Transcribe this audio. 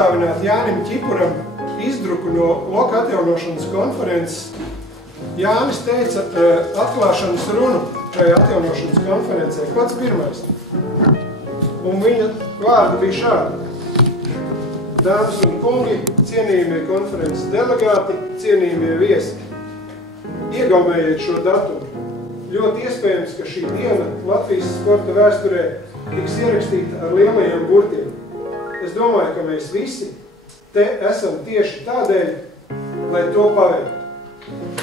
uzdāvināt Jānim Ķipuram izdruku no loka atjaunošanas konferences. Jānis teica atklāšanas runu šajā atjaunošanas konferencē, pats pirmais. Un viņa vārdi bija šādi. Dāmas un kungi, cienījamie konferences delegāti, cienījamie viesi. Iegaumējiet šo datumu. Ļoti iespējams, ka šī diena Latvijas sporta vēsturē tiks ierakstīta ar lielajiem burtiem. Es domāju, ka mēs visi te esam tieši tādēļ, lai to paveiktu.